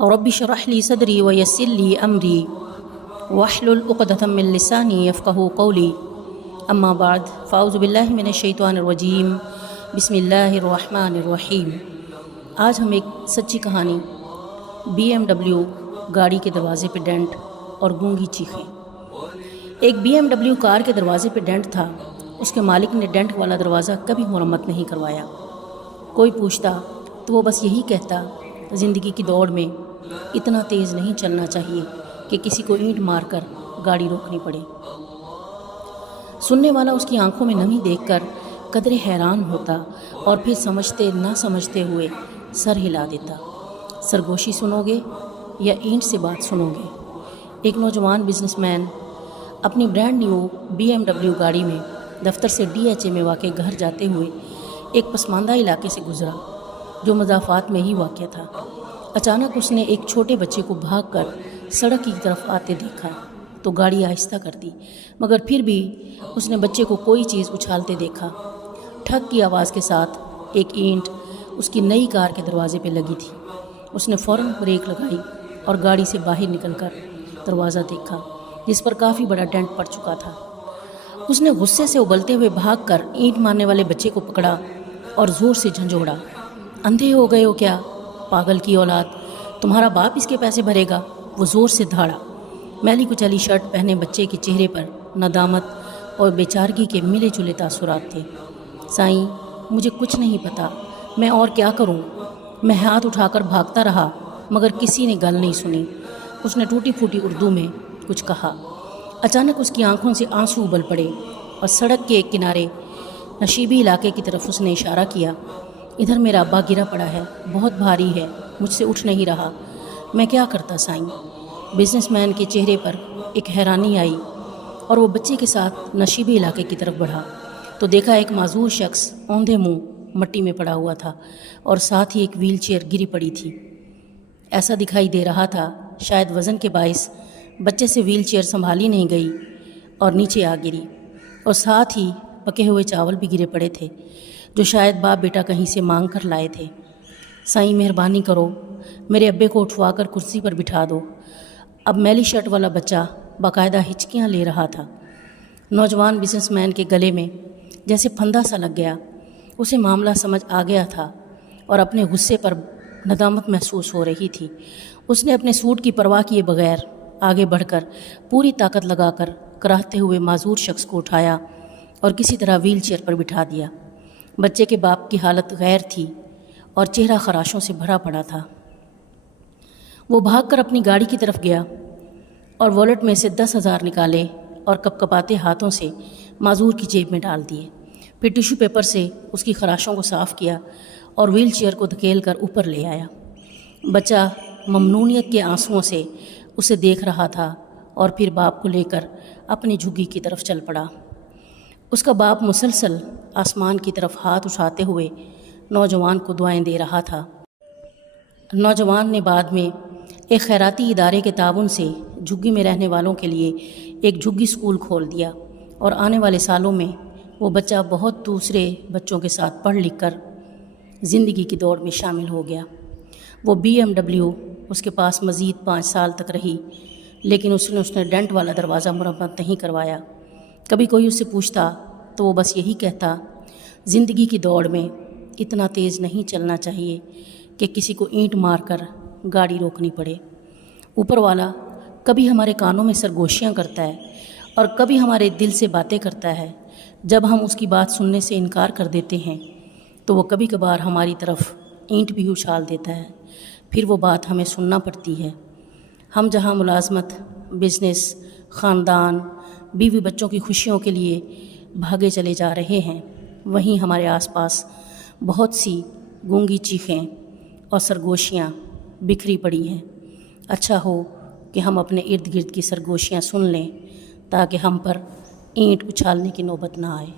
Rabbi शरह ली सदरी व यस्सिर ली अमरी वहलुल उक़दतम मिन लिसानी यफ़क़हू क़ौली अम्मा बाद फ़ाऊज़ु बिल्लाहि मिनश शैतानिर रजीम बिस्मिल्लाहिर रहमानिर रहीम। आज हम एक सच्ची कहानी BMW गाड़ी के दरवाज़े पे डेंट और गूंगी चीखें। एक BMW कार के दरवाज़े पे डेंट था। उसके मालिक ने डेंट वाला दरवाज़ा कभी मरम्मत नहीं करवाया। कोई पूछता तो वो बस यही कहता, ज़िंदगी की दौड़ में इतना तेज़ नहीं चलना चाहिए कि किसी को ईंट मारकर गाड़ी रोकनी पड़े। सुनने वाला उसकी आंखों में नमी देखकर कदरे हैरान होता और फिर समझते ना समझते हुए सर हिला देता। सरगोशी सुनोगे या ईंट से बात सुनोगे? एक नौजवान बिजनेसमैन अपनी ब्रांड न्यू BMW गाड़ी में दफ्तर से DHA में वाक़ घर जाते हुए एक पसमानदा इलाके से गुज़रा जो मज़ाफ़ात में ही वाक़ था। अचानक उसने एक छोटे बच्चे को भागकर सड़क की तरफ आते देखा तो गाड़ी आहिस्ता कर दी, मगर फिर भी उसने बच्चे को कोई चीज़ उछालते देखा। ठक की आवाज़ के साथ एक ईंट उसकी नई कार के दरवाज़े पे लगी थी। उसने फ़ौरन ब्रेक लगाई और गाड़ी से बाहर निकलकर दरवाज़ा देखा जिस पर काफ़ी बड़ा डेंट पड़ चुका था। उसने गुस्से से उबलते हुए भागकर ईंट मारने वाले बच्चे को पकड़ा और ज़ोर से झंझोड़ा। अंधे हो गए हो क्या, पागल की औलाद, तुम्हारा बाप इसके पैसे भरेगा? वो ज़ोर से धाड़ा। मैली कुचली शर्ट पहने बच्चे के चेहरे पर नदामत और बेचारगी के मिले जुले तासुरात थे। साईं, मुझे कुछ नहीं पता, मैं और क्या करूं? मैं हाथ उठाकर भागता रहा मगर किसी ने गल नहीं सुनी। उसने टूटी फूटी उर्दू में कुछ कहा। अचानक उसकी आंखों से आंसू उबल पड़े और सड़क के एक किनारे नशीबी इलाके की तरफ उसने इशारा किया। इधर मेरा अब्बा गिरा पड़ा है, बहुत भारी है, मुझसे उठ नहीं रहा, मैं क्या करता साईं? बिजनेसमैन के चेहरे पर एक हैरानी आई और वो बच्चे के साथ नशीबी इलाके की तरफ बढ़ा तो देखा एक माजूर शख्स औंधे मुंह मट्टी में पड़ा हुआ था और साथ ही एक व्हीलचेयर गिरी पड़ी थी। ऐसा दिखाई दे रहा था शायद वज़न के बायस बच्चे से व्हीलचेयर संभाली नहीं गई और नीचे आ गिरी, और साथ ही पके हुए चावल भी गिरे पड़े थे जो शायद बाप बेटा कहीं से मांग कर लाए थे। साईं, मेहरबानी करो, मेरे अब्बे को उठवाकर कुर्सी पर बिठा दो। अब मैली शर्ट वाला बच्चा बाकायदा हिचकियाँ ले रहा था। नौजवान बिजनेसमैन के गले में जैसे फंदा सा लग गया। उसे मामला समझ आ गया था और अपने गुस्से पर नदामत महसूस हो रही थी। उसने अपने सूट की परवाह किए बगैर आगे बढ़कर पूरी ताकत लगाकर कराहते हुए माजूर शख्स को उठाया और किसी तरह व्हीलचेयर पर बिठा दिया। बच्चे के बाप की हालत गैर थी और चेहरा खराशों से भरा पड़ा था। वो भागकर अपनी गाड़ी की तरफ गया और वॉलेट में से 10,000 निकाले और कपकपाते हाथों से माजूर की जेब में डाल दिए। फिर टिश्यू पेपर से उसकी खराशों को साफ़ किया और व्हीलचेयर को धकेल कर ऊपर ले आया। बच्चा ममनूनियत के आंसुओं से उसे देख रहा था और फिर बाप को लेकर अपनी झुग्गी की तरफ चल पड़ा। उसका बाप मुसलसल आसमान की तरफ हाथ उठाते हुए नौजवान को दुआएं दे रहा था। नौजवान ने बाद में एक खैराती इदारे के ताउन से झुग्गी में रहने वालों के लिए एक झुग्गी स्कूल खोल दिया और आने वाले सालों में वो बच्चा बहुत दूसरे बच्चों के साथ पढ़ लिख कर ज़िंदगी की दौड़ में शामिल हो गया। वो BMW उसके पास मज़ीद 5 साल तक रही, लेकिन उसने डेंट वाला दरवाज़ा मरम्मत नहीं करवाया। कभी कोई उससे पूछता तो वो बस यही कहता, ज़िंदगी की दौड़ में इतना तेज़ नहीं चलना चाहिए कि किसी को ईंट मारकर गाड़ी रोकनी पड़े। ऊपर वाला कभी हमारे कानों में सरगोशियाँ करता है और कभी हमारे दिल से बातें करता है। जब हम उसकी बात सुनने से इनकार कर देते हैं तो वो कभी कभार हमारी तरफ ईंट भी उछाल देता है। फिर वो बात हमें सुनना पड़ती है। हम जहाँ मुलाजमत, बिज़नेस, ख़ानदान, बीवी बच्चों की खुशियों के लिए भागे चले जा रहे हैं, वहीं हमारे आसपास बहुत सी गूंगी चीखें और सरगोशियाँ बिखरी पड़ी हैं। अच्छा हो कि हम अपने इर्द गिर्द की सरगोशियाँ सुन लें ताकि हम पर ईंट उछालने की नौबत ना आए।